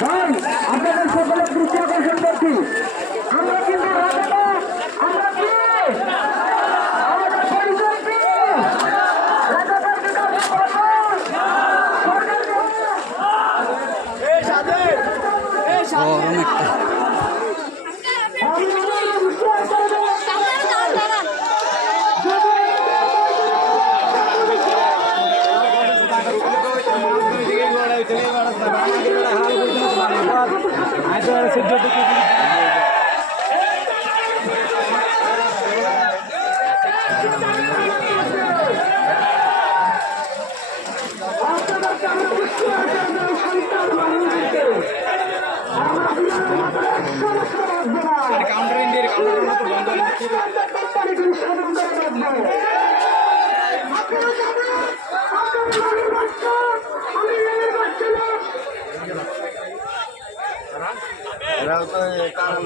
ভাই আপনাদের সকলের দৃষ্টি আকর্ষণ করছি আমরা কিন্তু আমরা কি আমাদের পরিচয় কি রাজাকার বিকাশ এরাও তো কারণ